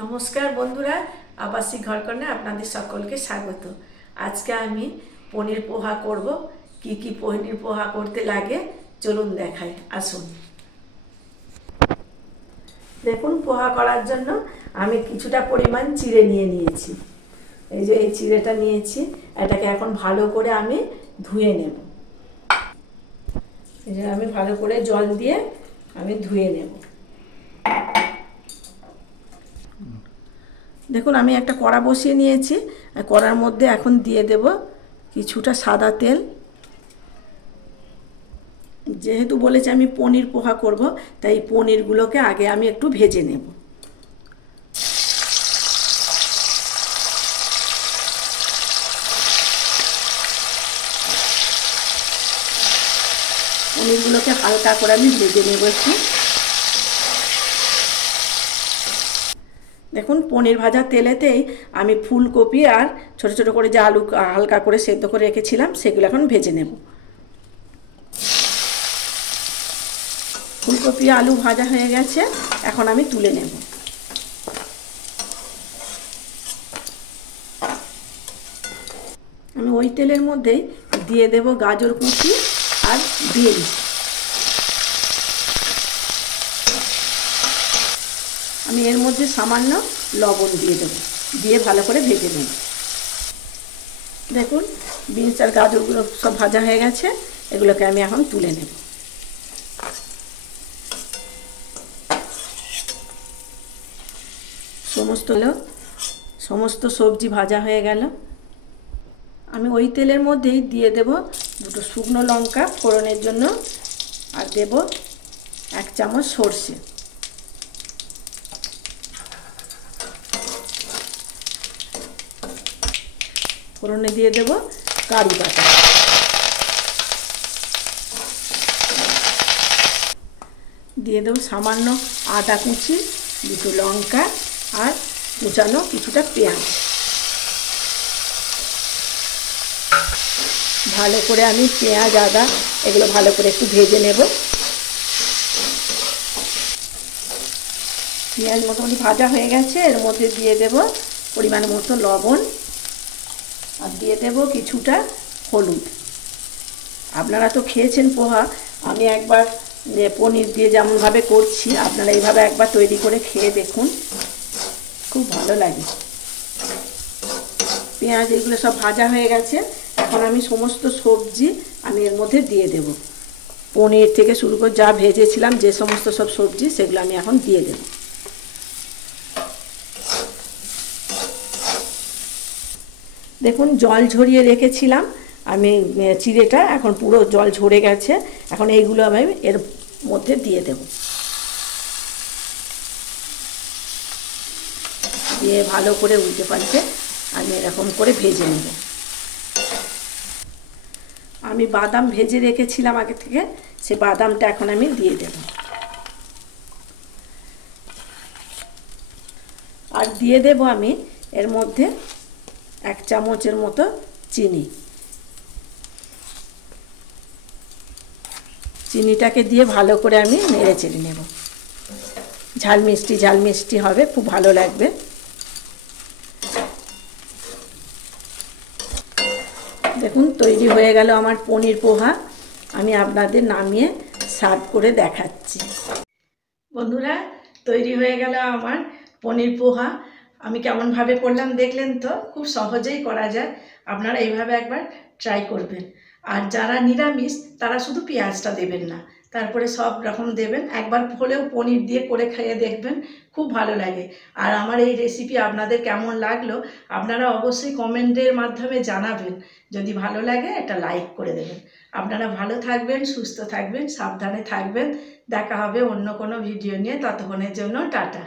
নমস্কার বন্ধুরা, আবাসিক ঘরকন্যা আপনাদের সকলকে স্বাগত। আজকে আমি পনির পোহা করব। কি কি পনির পোহা করতে লাগে চলুন দেখাই, আসুন। দেখুন, পোহা করার জন্য আমি কিছুটা পরিমাণ চিড়ে নিয়েছি। এই যে এই চিড়েটা নিয়েছি, এটাকে এখন ভালো করে আমি ধুয়ে নেব। এই যে আমি ভালো করে জল দিয়ে আমি ধুয়ে নেব। দেখুন, আমি একটা কড়া বসিয়ে নিয়েছি। কড়ার মধ্যে এখন দিয়ে দেব কিছুটা সাদা তেল। যেহেতু বলেছি আমি পনির পোহা করব, তাই পনিরগুলোকে আগে আমি একটু ভেজে নেব। পনিরগুলোকে হালকা করে আমি ভেজে নেব একটু। দেখুন, পনির ভাজা তেলেতেই আমি ফুলকপি আর ছোট ছোট করে যে আলু হালকা করে সেদ্ধ করে রেখেছিলাম সেগুলো এখন ভেজে নেব। ফুলকপি আলু ভাজা হয়ে গেছে, এখন আমি তুলে নেব। আমি ওই তেলের মধ্যেই দিয়ে দেব গাজর কুচি আর বিনস। আমি এর মধ্যে সামান্য লবণ দিয়ে দেবো, দিয়ে ভালো করে ভেজে নেব। দেখুন, বিনস আর গাজরগুলো সব ভাজা হয়ে গেছে, এগুলোকে আমি এখন তুলে নেব। সমস্ত সবজি ভাজা হয়ে গেল। আমি ওই তেলের মধ্যেই দিয়ে দেব দুটো শুকনো লঙ্কা ফোড়নের জন্য, আর দেব 1 চামচ সর্ষে। ফোড়নে দিয়ে দেব কারি পাতা। দিয়ে দেব সামান্য আদা কুচি, দুটো লঙ্কা আর কুচানো কিছুটা পেঁয়াজ। ভালো করে আমি পেঁয়াজ আদা এগুলো ভালো করে একটু ভেজে নেব। পেঁয়াজ মোটামুটি ভাজা হয়ে গেছে, এর মধ্যে দিয়ে দেব পরিমাণ মতো লবণ আর দিয়ে দেব কিছুটা হলুদ। আপনারা তো খেয়েছেন পোহা, আমি একবার পনির দিয়ে যেমনভাবে করছি আপনারা এইভাবে একবার তৈরি করে খেয়ে দেখুন, খুব ভালো লাগে। পেঁয়াজ এগুলো সব ভাজা হয়ে গেছে, এখন আমি সমস্ত সবজি আমি এর মধ্যে দিয়ে দেব। পনির থেকে শুরু করে যা ভেজেছিলাম যে সমস্ত সব সবজি সেগুলো আমি এখন দিয়ে দেব। দেখুন, জল ঝরিয়ে রেখেছিলাম আমি চিড়েটা, এখন পুরো জল ঝরে গেছে। এখন এইগুলো আমি এর মধ্যে দিয়ে দেব, দিয়ে ভালো করে উল্টে পাল্টে আমি এরকম করে ভেজে নেব। আমি বাদাম ভেজে রেখেছিলাম আগে থেকে, সেই বাদামটা এখন আমি দিয়ে দেব। আর দিয়ে দেব আমি এর মধ্যে 1 চামচের মতো চিনি। চিনিটাকে দিয়ে ভালো করে আমি নেড়ে চেড়ে নেব। ঝাল মিষ্টি হবে, খুব ভালো লাগবে। দেখুন, তৈরি হয়ে গেল আমার পনির পোহা। আমি আপনাদের নামিয়ে সার্ভ করে দেখাচ্ছি। বন্ধুরা, তৈরি হয়ে গেল আমার পনির পোহা। আমি কেমনভাবে করলাম দেখলেন তো, খুব সহজেই করা যায়। আপনারা এইভাবে একবার ট্রাই করবেন। আর যারা নিরামিষ তারা শুধু পেঁয়াজটা দেবেন না, তারপরে সব রকম দেবেন। একবার হলেও পনির দিয়ে করে খেয়ে দেখবেন, খুব ভালো লাগে। আর আমার এই রেসিপি আপনাদের কেমন লাগলো আপনারা অবশ্যই কমেন্টের মাধ্যমে জানাবেন। যদি ভালো লাগে একটা লাইক করে দেবেন। আপনারা ভালো থাকবেন, সুস্থ থাকবেন, সাবধানে থাকবেন। দেখা হবে অন্য কোনো ভিডিও নিয়ে, ততক্ষণের জন্য টাটা।